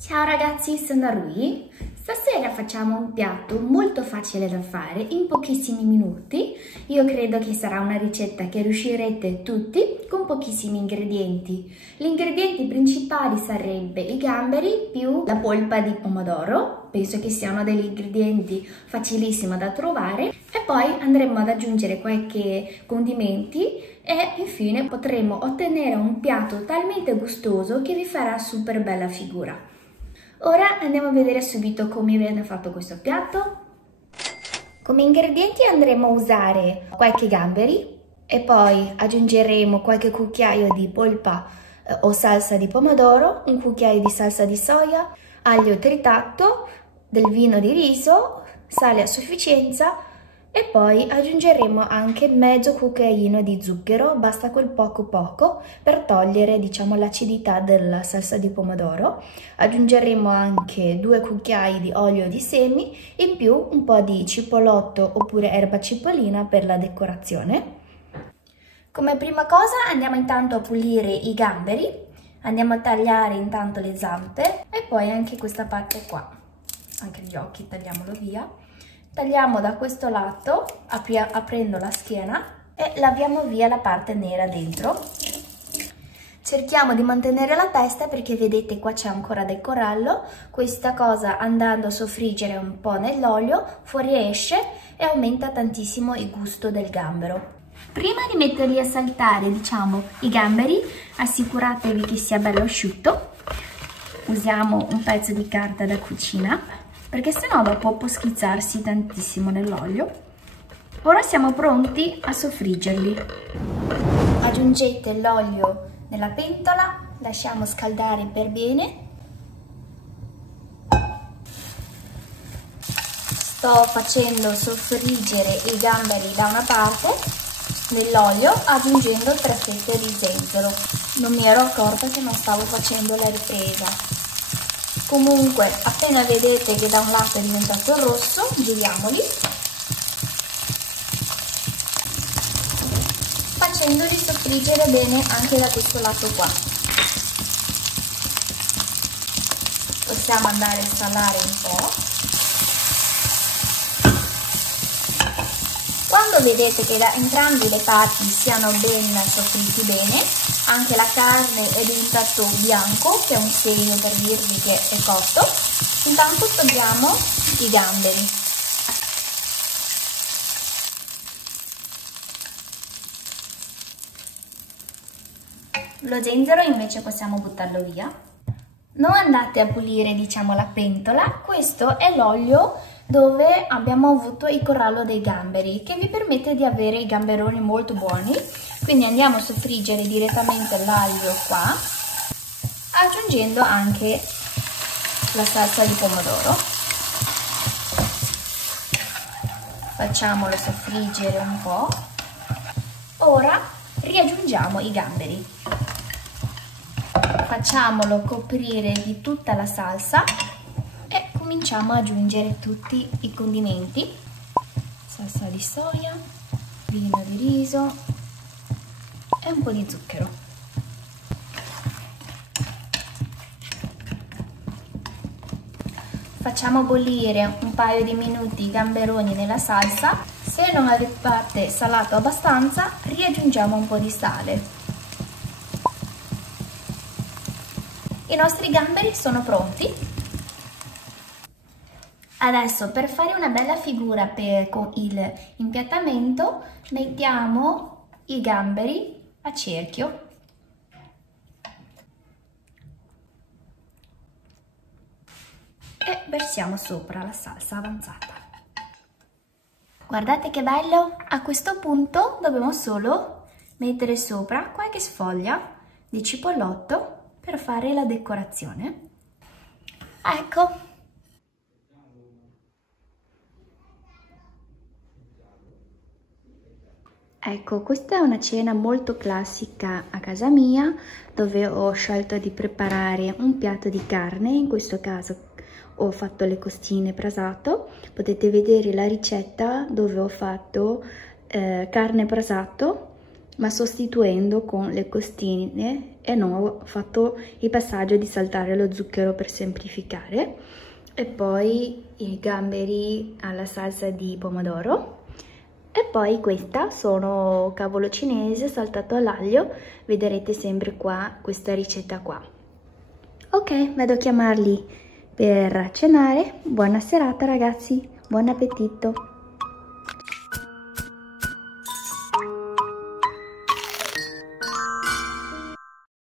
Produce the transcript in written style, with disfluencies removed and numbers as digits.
Ciao ragazzi, sono Rui. Stasera facciamo un piatto molto facile da fare in pochissimi minuti. Io credo che sarà una ricetta che riuscirete tutti con pochissimi ingredienti. Gli ingredienti principali sarebbero i gamberi più la polpa di pomodoro. Penso che siano degli ingredienti facilissimi da trovare. E poi andremo ad aggiungere qualche condimenti e infine potremo ottenere un piatto talmente gustoso che vi farà super bella figura. Ora andiamo a vedere subito come viene fatto questo piatto. Come ingredienti andremo a usare qualche gamberi e poi aggiungeremo qualche cucchiaio di polpa o salsa di pomodoro, un cucchiaio di salsa di soia, aglio tritato, del vino di riso, sale a sufficienza e poi aggiungeremo anche mezzo cucchiaino di zucchero, basta quel poco per togliere, diciamo, l'acidità della salsa di pomodoro. Aggiungeremo anche 2 cucchiai di olio di semi e in più un po' di cipollotto oppure erba cipollina per la decorazione. Come prima cosa andiamo intanto a pulire i gamberi, andiamo a tagliare intanto le zampe e poi anche questa parte qua, anche gli occhi tagliamolo via. Tagliamo da questo lato, aprendo la schiena e laviamo via la parte nera dentro. Cerchiamo di mantenere la testa perché vedete qua c'è ancora del corallo. Questa cosa andando a soffriggere un po' nell'olio fuoriesce e aumenta tantissimo il gusto del gambero. Prima di metterli a saltare, diciamo, i gamberi, assicuratevi che sia bello asciutto. Usiamo un pezzo di carta da cucina, perché sennò dopo può schizzarsi tantissimo nell'olio. Ora siamo pronti a soffriggerli. Aggiungete l'olio nella pentola, lasciamo scaldare per bene. Sto facendo soffriggere i gamberi da una parte nell'olio, aggiungendo 3 fette di zenzero. Non mi ero accorta che non stavo facendo la ripresa. Comunque, appena vedete che da un lato è diventato rosso, giriamoli, facendoli soffriggere bene anche da questo lato qua. Possiamo andare a salare un po'. Quando vedete che da entrambe le parti siano ben soffritti bene, anche la carne è diventato bianco, che è un segno per dirvi che è cotto, intanto togliamo i gamberi. Lo zenzero invece possiamo buttarlo via. Non andate a pulire, diciamo, la pentola, questo è l'olio dove abbiamo avuto il corallo dei gamberi, che vi permette di avere i gamberoni molto buoni. Quindi andiamo a soffriggere direttamente l'aglio qua, aggiungendo anche la salsa di pomodoro. Facciamolo soffriggere un po'. Ora riaggiungiamo i gamberi. Facciamolo coprire di tutta la salsa e cominciamo ad aggiungere tutti i condimenti. Salsa di soia, vino di riso e un po' di zucchero. Facciamo bollire un paio di minuti i gamberoni nella salsa. Se non avete salato abbastanza, riaggiungiamo un po' di sale. I nostri gamberi sono pronti. Adesso, per fare una bella figura con il impiattamento, mettiamo i gamberi a cerchio e versiamo sopra la salsa avanzata. Guardate che bello! A questo punto dobbiamo solo mettere sopra qualche sfoglia di cipollotto per fare la decorazione. Ecco! Ecco, questa è una cena molto classica a casa mia, dove ho scelto di preparare un piatto di carne. In questo caso ho fatto le costine brasato. Potete vedere la ricetta dove ho fatto carne brasato, ma sostituendo con le costine e non ho fatto il passaggio di saltare lo zucchero per semplificare. E poi i gamberi alla salsa di pomodoro. E poi questa sono cavolo cinese saltato all'aglio, vedrete sempre qua questa ricetta qua. Ok, vado a chiamarli per cenare. Buona serata ragazzi, buon appetito!